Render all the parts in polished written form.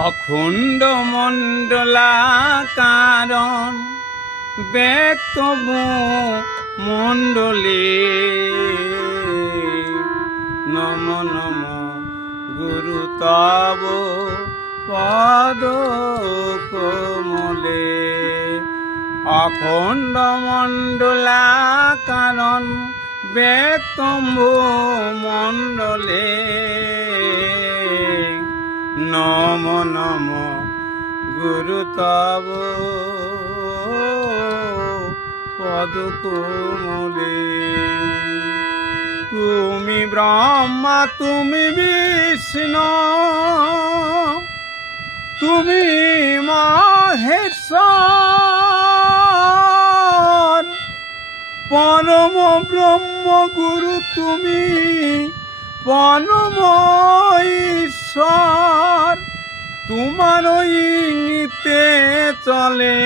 অখণ্ড মণ্ডলাকারণ ব্যক্তব মণ্ডলে নম নম গুরু তব পদ কমলে। অখণ্ড মণ্ডলাকারণ ব্যক্তব মণ্ডলে নম নম গুরু তব পদ কমলে। তুমি ব্রহ্মা তুমি বিষ্ণু তুমি মহেশ্বর, পরম ব্রহ্ম গুরু তুমি পরম ঈশ্বর। তোমার ইঙ্গিতে চলে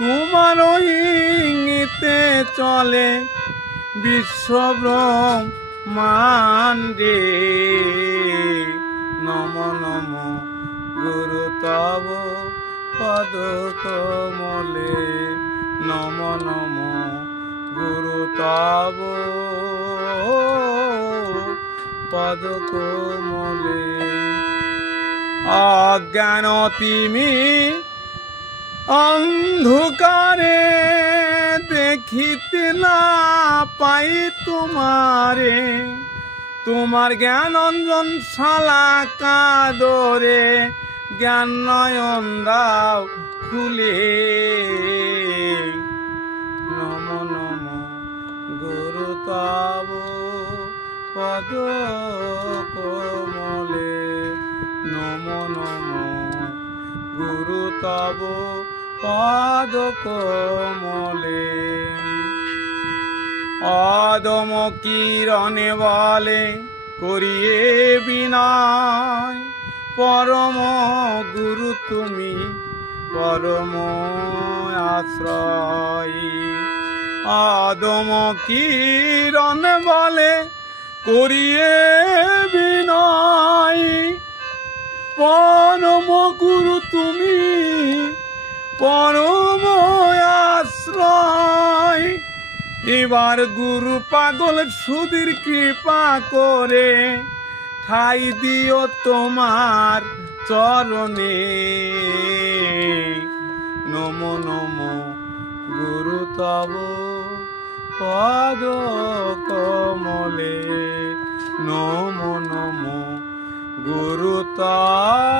তোমার ইঙ্গিতে চলে বিশ্ব ব্রহ্মাণ্ডে নম নম গুরু তব পদ কমলে নম নম গুরু তব পদ কমলে। অজ্ঞান তিমি অন্ধকারে দেখিতে না পাই তোমারে, তোমার জ্ঞান অঞ্জন শালাকা দরে জ্ঞান নয়ন দাও খুলে নম নম গুরু তব পদ কমলে নম নম গুরু তব পদ কমলে। অদম কিরণে বলে করিয়ে বিনয়, পরম গুরু তুমি পরম আশ্রয়। অদম কিরণ বলে করিয়ে বিনয়, পরম গুরু তুমি পরম আশ্রয়। এবার গুরু পাগল সুধীর কৃপা করে ঠাই দিও তোমার চরণে নম নম গুরু তব পদ কমলে নম নম গুরু তব।